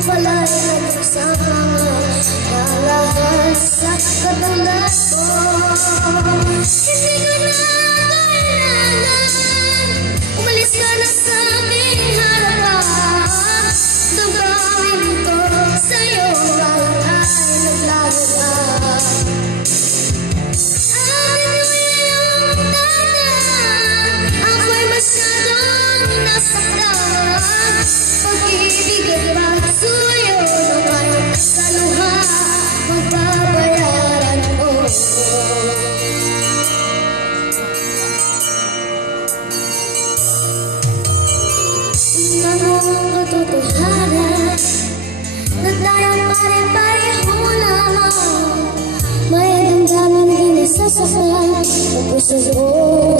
pala'y nagsama na lahat sa katulad ko. Hindi ko na kailangan umalis ka na sa aking harapan. Damdamin ko sa'yo ay naglalaan. Amin mo yung tanan, ako'y masyadong nasaktan. Pag-ibig at pagsuyo ng aking kaluha, magbabayaran mo. Tingnan mo ang katotohanan na tayong pare-pareho lamang. May damdamin din isasasal sa puso ko.